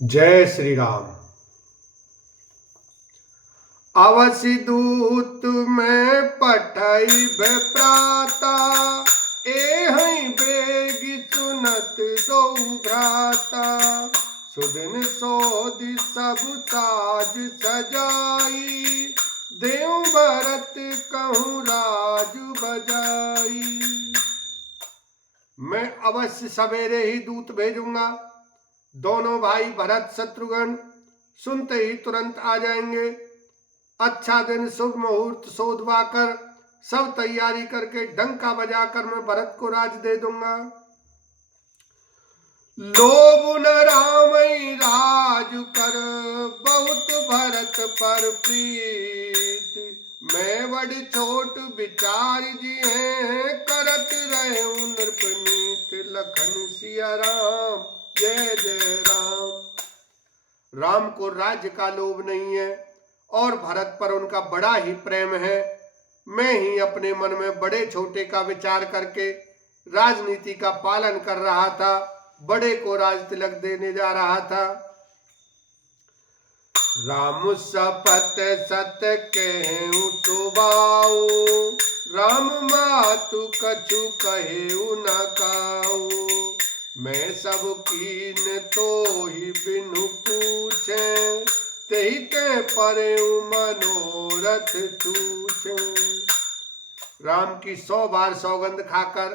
जय श्री राम। अवसि दूत में पठई प्राता, एहि बेग सुनत दो भ्राता। सुदिन सोदि सब साज सजाई, देव भरत कहूँ राज बजाई। मैं अवश्य सवेरे ही दूत भेजूंगा। दोनों भाई भरत शत्रुघ्न सुनते ही तुरंत आ जाएंगे। अच्छा दिन शुभ मुहूर्त सोधवा कर सब तैयारी करके डंका बजाकर मैं भरत को राज दे दूंगा। लोभ न रामई राज कर, बहुत भरत पर प्रीत। मैं बड़ी छोट विचार जी हैं, करत रहे नृपनीत। लखन सिया राम जय जय राम। राम को राज्य का लोभ नहीं है और भरत पर उनका बड़ा ही प्रेम है। मैं ही अपने मन में बड़े छोटे का विचार करके राजनीति का पालन कर रहा था, बड़े को राज तिलक देने जा रहा था। राम सपत सत कहूँ सुबाऊ, राम मातु कछु कहूँ न काऊ। मैं सब कीन तो ही बिनु पूछे, तेहि ते परे मनोरथ छूछे। राम की 100 बार सौगंध खाकर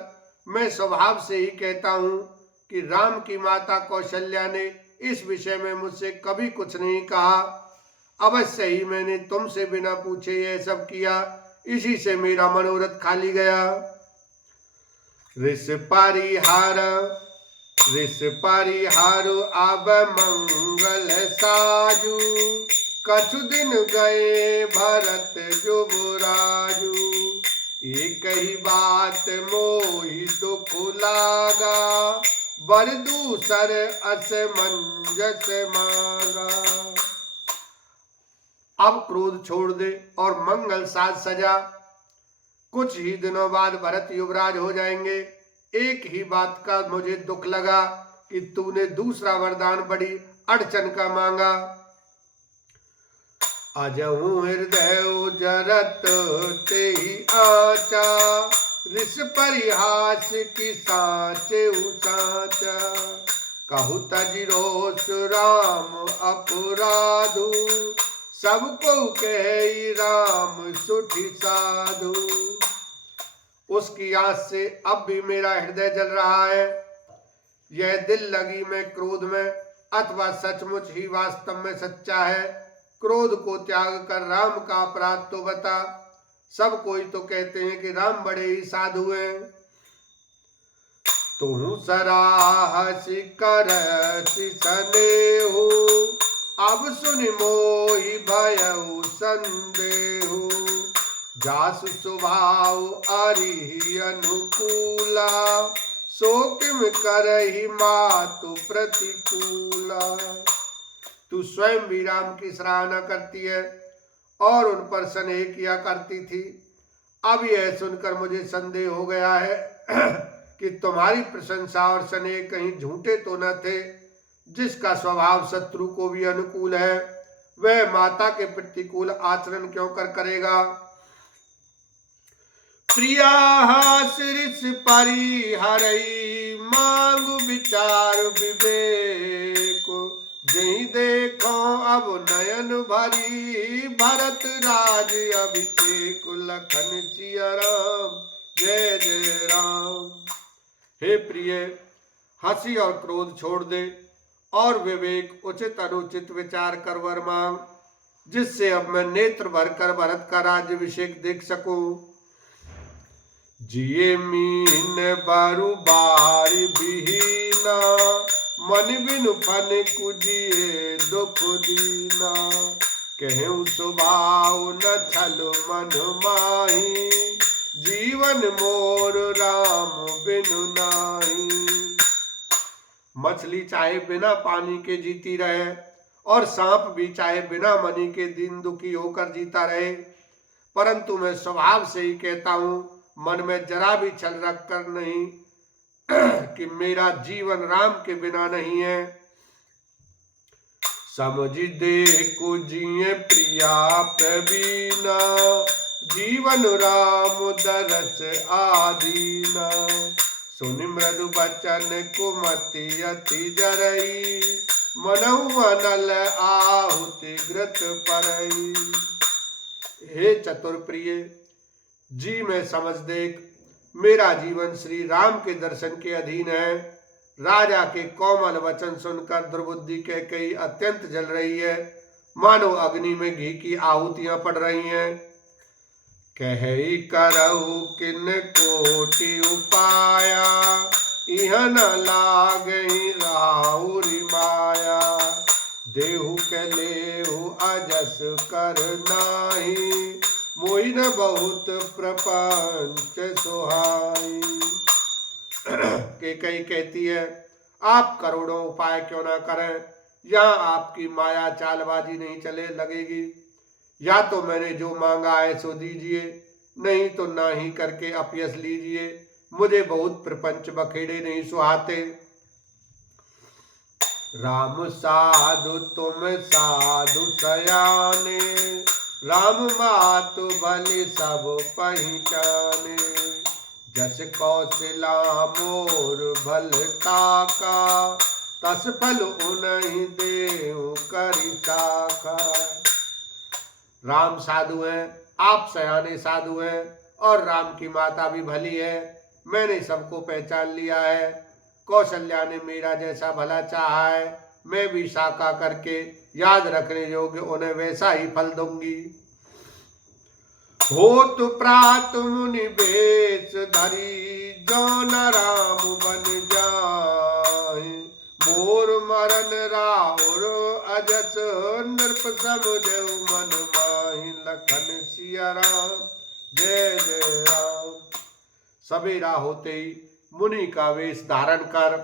मैं स्वभाव से ही कहता हूँ कि राम की माता कौशल्या ने इस विषय में मुझसे कभी कुछ नहीं कहा। अवश्य ही मैंने तुमसे बिना पूछे यह सब किया, इसी से मेरा मनोरथ खाली गया। ऋष परिहारो अब मंगल साजू, कछु दिन गए भरत जुबराजू। एक ही बात मोहि दुख लागा, बर दूसर असमंजस मांगा। अब क्रोध छोड़ दे और मंगल साज सजा। कुछ ही दिनों बाद भरत युवराज हो जाएंगे। एक ही बात का मुझे दुख लगा कि तूने दूसरा वरदान बड़ी अड़चन का मांगा। अजहू हृदय जरत ते ही आचा, ऋष परिहास की साचे साचा। कहु तज रोष राम अपराधु, सबको कहे राम सुठी साधु। उसकी आस से अब भी मेरा हृदय जल रहा है। यह दिल लगी मैं क्रोध में अथवा सचमुच ही वास्तव में सच्चा है। क्रोध को त्याग कर राम का अपराध तो बता। सब कोई तो कहते हैं कि राम बड़े ही साधु हैं। तुहु सराहसि करसि सनेहु, अब सुनि मोहि भयउ संदेहु। जासु स्वभाव अरि अनुकूला, सो किम करहि मातु प्रतिकूला। तू स्वयं भी राम की सराहना करती है और उन पर स्नेह किया करती थी। अब यह सुनकर मुझे संदेह हो गया है कि तुम्हारी प्रशंसा और स्नेह कहीं झूठे तो न थे। जिसका स्वभाव शत्रु को भी अनुकूल है, वह माता के प्रतिकूल आचरण क्यों करेगा। प्रिया ऋष परिहरई, मांगु विचार विवेक। जही देखो अब नयन भरी, भरत राज अभिषेक। लखन सिया राम जय जय राम। हे प्रिय, हंसी और क्रोध छोड़ दे और विवेक उचित अनुचित विचार कर वर मांग, जिससे अब मैं नेत्र भरकर भरत का राज्याभिषेक देख सकूं। जिये मीन बारू बारी बिहीना, मन बिनु फन कुजिए दुख दीना। कहूँ स्वभाव न छल मन माही, जीवन मोर राम बिनु नाही। मछली चाहे बिना पानी के जीती रहे और सांप भी चाहे बिना मनी के दिन दुखी होकर जीता रहे, परंतु मैं स्वभाव से ही कहता हूं, मन में जरा भी छल रख कर नहीं कि मेरा जीवन राम के बिना नहीं है। समझ देखो जिये प्रिया प्रवीणा, जीवन राम दरस आदीना। सुनि मृदु बचन कुमति अति जरई, मनहु अनल आहुति घृत परई। हे चतुर प्रिय जी, मैं समझ देख, मेरा जीवन श्री राम के दर्शन के अधीन है। राजा के कोमल वचन सुनकर दुर्बुद्धि कैकेयी अत्यंत जल रही है, मानो अग्नि में घी की आहुतियां पड़ रही हैं। कहि करहु किन कोटि उपाया, इह न लागहि राहुरि माया। देहु के लेहु अजस कर नाही, मोहि न बहुत प्रपंच सोहाई। कैकेयी कहती है, आप करोड़ों उपाय क्यों ना करें, यहाँ आपकी माया चालबाजी नहीं चले लगेगी। या तो मैंने जो मांगा है सो दीजिए, नहीं तो ना ही करके अपयस लीजिए। मुझे बहुत प्रपंच बखेड़े नहीं सुहाते। राम साधु तुम साधु सयाने, राम मातु बलि सब पहिचाने। जस कौशला मोर भल ताका, तस फल उन्हीं देहु करि ताका। राम साधु हैं, आप सयाने साधु हैं, और राम की माता भी भली है। मैंने सबको पहचान लिया है। कौशल्या ने मेरा जैसा भला चाहा है, मैं भी साका करके याद रखने योग्य उन्हें वैसा ही फल दूंगी। होत प्रात मुनि बेश धरी, जो न राम बन जाए। मोर मरन राउर अजस, नृप समझऊ मन माहि। लखन सिया राम जय जय राम। सवेरा होते ही मुनि का वेश धारण कर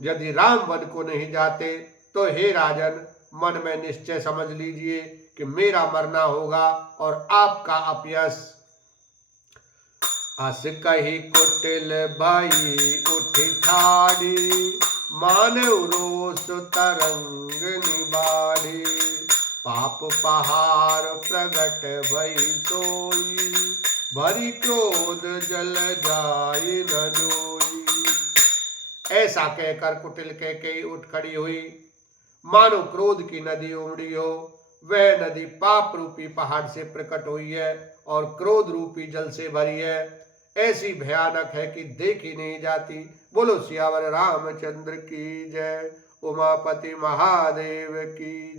यदि राम वन को नहीं जाते, तो हे राजन, मन में निश्चय समझ लीजिए कि मेरा मरना होगा और आपका अपयश। अस कही कुटिल भाई उठ ठाड़ी, मानव रोष तरंग निबाड़ी। पाप पहाड़ प्रगट भई सोई, भरी क्रोध जल जाय न जोई। ऐसा कहकर कुटिल कैकेयी उठ खड़ी हुई, मानो क्रोध की नदी उमड़ी हो। वह नदी पाप रूपी पहाड़ से प्रकट हुई है और क्रोध रूपी जल से भरी है। ऐसी भयानक है कि देखी नहीं जाती। बोलो सियावर रामचंद्र की जय। उमापति महादेव की